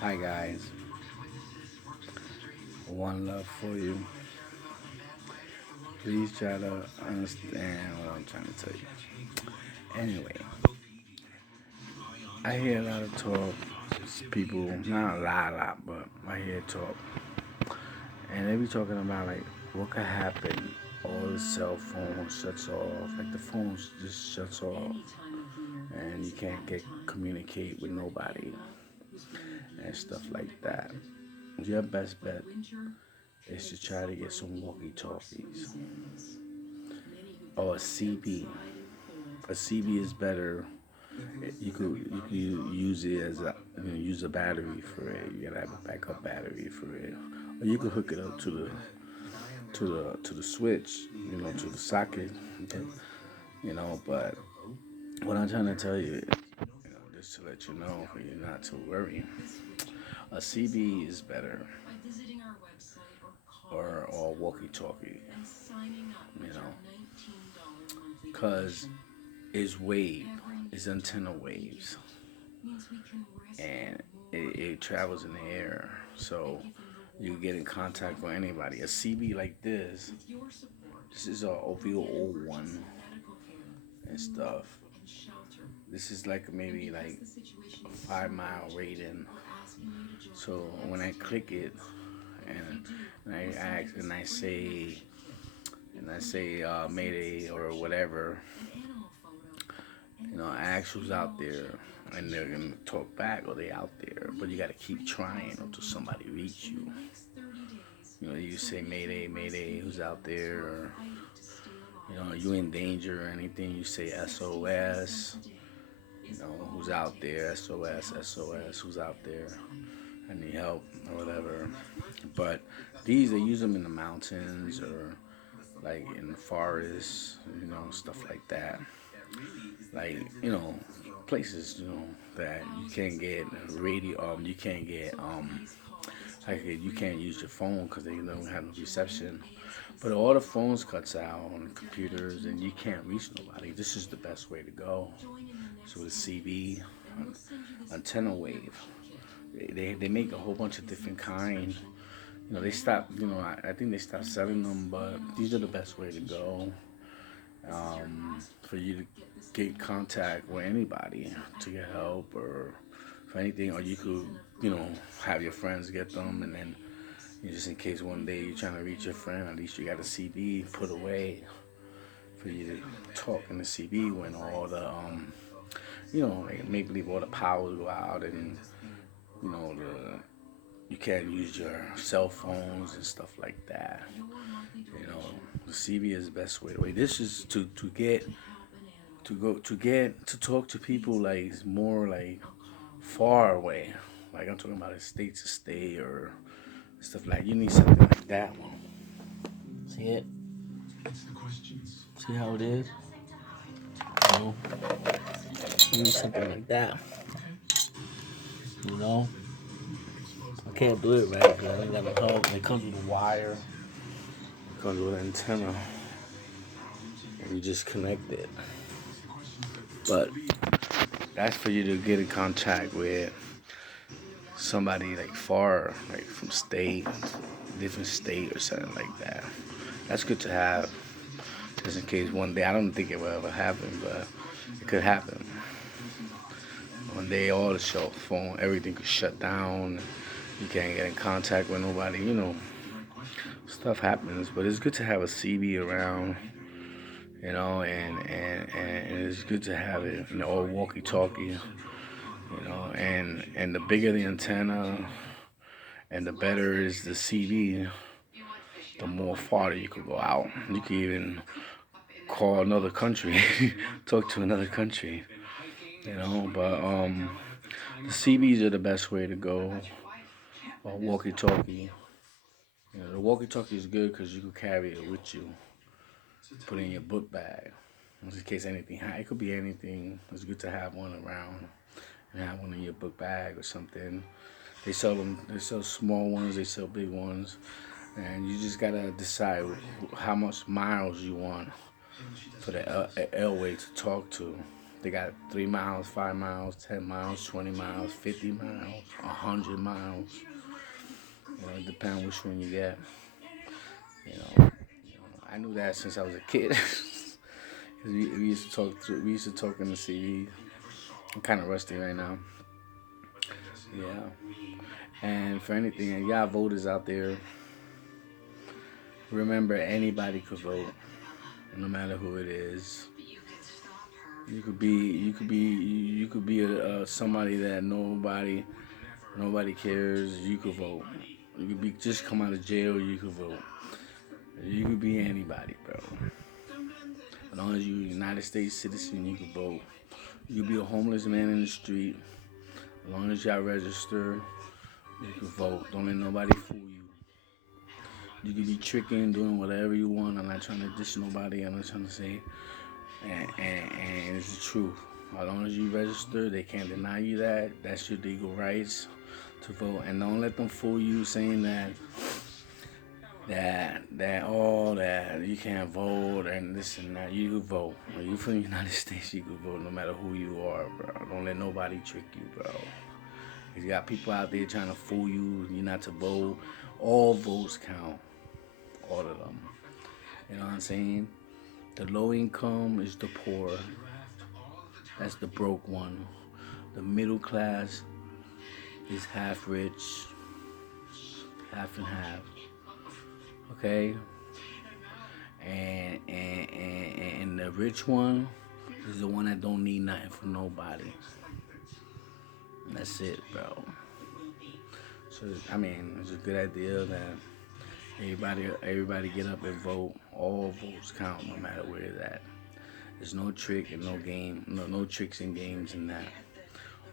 Hi guys, one love for you. Please try to understand what I'm trying to tell you. Anyway, I hear a lot of talk, people, not a lot, but I hear talk, and they be talking about like what could happen. All the cell phone shuts off, like the phone just shuts off, and you can't get communicate with nobody and stuff like that. Your best bet is to try to get some walkie talkies or a CB. A CB is better. You could use it as use a battery for it. You gotta have a backup battery for it, or you could hook it up to the switch, to the socket. Okay, but what I'm trying to tell you is, just to let you know, for you not to worry, a CB is better, or walkie-talkie, you know, cause it's wave, it's antenna waves, and it travels in the air, so you get in contact with anybody. A CB like this is a OVO one and stuff. This is like maybe like a 5 mile rating. So when I click it and I ask and I say Mayday or whatever, I ask who's out there, and they're gonna talk back or they out there. But you gotta keep trying until somebody reach you. You say Mayday, Mayday, who's out there, or are you in danger or anything? You say SOS, who's out there, SOS, SOS, who's out there? I need help or whatever. But these they use them in the mountains or like in the forest, stuff like that. Like places that you can't get radio. You can't get like you can't use your phone because they don't have no reception. But all the phones cuts out on the computers and you can't reach nobody. This is the best way to go. So the CB antenna wave. They make a whole bunch of different kind. They stopped. I think they stopped selling them, but these are the best way to go for you to get contact with anybody to get help or for anything, or you could, have your friends get them, and then just in case one day you're trying to reach your friend, at least you got a CB put away for you to talk in the CB when all the like maybe leave all the power go out and the you can't use your cell phones and stuff like that. The CB is the best way. This is to talk to people like more like far away. Like I'm talking about a state to state or stuff like you need something like that one. See it? See how it is? You know, you need something like that. You know, I can't do it right because I ain't got no help. It comes with a wire. It comes with an antenna, and you just connect it. But that's for you to get in contact with somebody like far, like from state, different state or something like that. That's good to have, just in case one day. I don't think it will ever happen, but it could happen. One day, all the cell phone, everything could shut down. You can't get in contact with nobody. Stuff happens, but it's good to have a CB around. And it's good to have it, or walkie-talkie. And the bigger the antenna and the better is the CD, the more farther you could go out. You could even call another country, talk to another country, But the CBs are the best way to go. Or walkie-talkie. The walkie-talkie is good because you can carry it with you, put it in your book bag, in case anything. It could be anything. It's good to have one around and have one in your book bag or something. They sell them. They sell small ones. They sell big ones, and you just gotta decide how much miles you want for the airway to talk to They got 3 miles, 5 miles, 10 miles, 20 miles, 50 miles, 100 miles. It depends which one you get. You know, I knew that since I was a kid. 'Cause we used to talk. We used to talk in the CD. I'm kind of rusty right now. Yeah. And for anything, y'all voters out there, remember anybody could vote, no matter who it is. You could be somebody that nobody cares. You could vote. You could be just come out of jail. You could vote. You could be anybody, bro. As long as you're a United States citizen, you could vote. You could be a homeless man in the street. As long as y'all register, you could vote. Don't let nobody fool you. You could be tricking, doing whatever you want. I'm not trying to diss nobody. I'm not trying to say, and it's the truth. As long as you register, they can't deny you that. That's your legal rights to vote. And don't let them fool you saying that you can't vote and this and that. You can vote. When you from the United States, you can vote no matter who you are, bro. Don't let nobody trick you, bro. You got people out there trying to fool you. You're not to vote. All votes count. All of them. You know what I'm saying? The low income is the poor. That's the broke one. The middle class is half rich, half and half. Okay? And the rich one is the one that don't need nothing from nobody. And that's it, bro. So it's a good idea that everybody get up and vote. All votes count, no matter where it's at. There's no trick and no game, no tricks and games in that.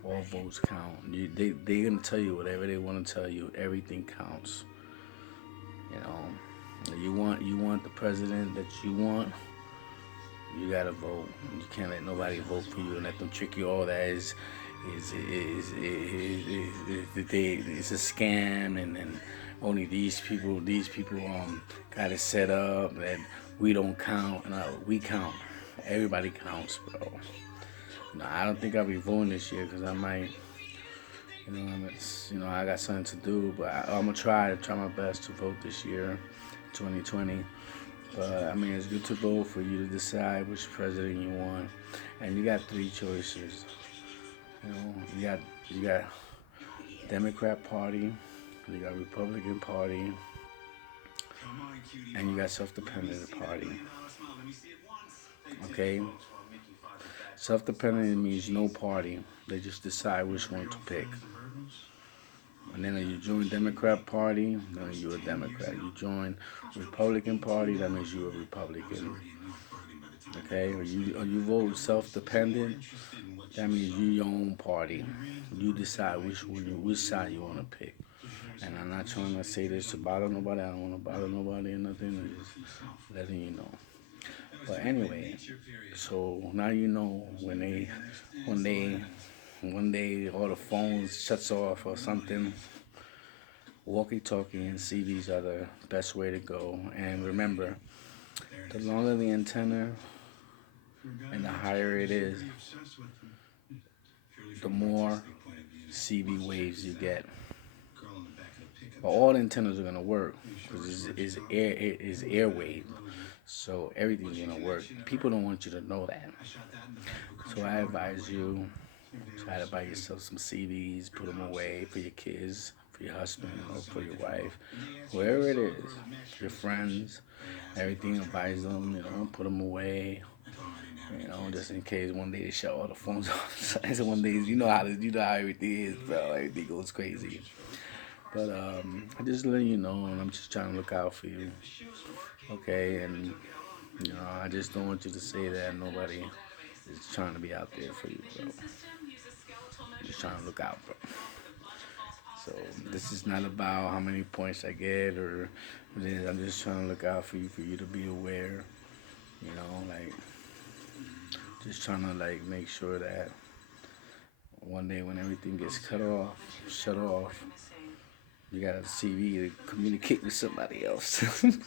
All votes count. They're gonna tell you whatever they want to tell you. Everything counts. You want the president that you want. You gotta vote. You can't let nobody vote for you and let them trick you. All that is it's a scam, and only these people got it set up that we don't count. No, we count. Everybody counts, bro. No, I don't think I'll be voting this year because I might, I got something to do. But I'm gonna try my best to vote this year, 2020. But it's good to vote for you to decide which president you want, and you got 3 choices. You got Democrat Party, you got Republican Party, and you got Self-Dependent Party. Okay? Self-dependent means no party. They just decide which one to pick. And then you join Democrat Party, then you're a Democrat. You join Republican Party, that means you're a Republican. Okay? Or you vote self-dependent, that means you your own party. You decide which side you want to pick. And I'm not trying to say this to bother nobody. I don't want to bother nobody or nothing. I'm just letting you know. But anyway, so now you know when one day all the phones shuts off or something, walkie-talkie and CDs are the best way to go. And remember, the longer the antenna and the higher it is, the more CB waves you get. But all antennas are gonna work because it's airwave, so everything's gonna work. People don't want you to know that, so I advise you try to buy yourself some CDs, put them away for your kids, for your husband, or for your wife, whoever it is, your friends. Everything, advise them, put them away. Just in case one day they shut all the phones off. So one day, you know how everything is, bro. Everything goes crazy. But I just letting you know, and I'm just trying to look out for you. Okay, and I just don't want you to say that nobody is trying to be out there for you, bro. I'm just trying to look out, bro. So this is not about how many points I get or this. I'm just trying to look out for you to be aware. Just trying to make sure that one day when everything gets shut off, you got a CV to communicate with somebody else.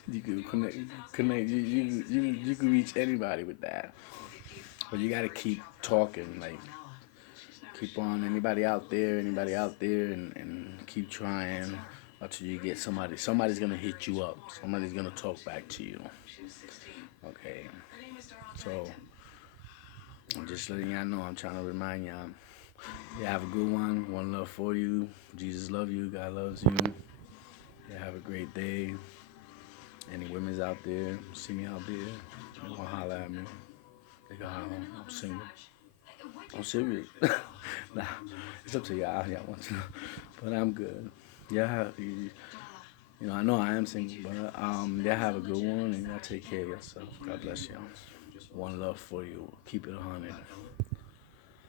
You can connect. You can reach anybody with that. But you gotta keep talking, like keep on. Anybody out there, and keep trying until you get somebody. Somebody's gonna hit you up. Somebody's gonna talk back to you. Okay, so I'm just letting y'all know. I'm trying to remind y'all. Yeah, have a good one. One love for you. Jesus love you. God loves you. Yeah, have a great day. Any women's out there, see me out there, they wanna holler at me. They can holler. I'm single. I'm serious. Nah, it's up to y'all. Y'all want to, but I'm good. Yeah, I know I am single, but y'all have a good one and y'all take care of yourself. God bless y'all. One love for you. Keep it 100.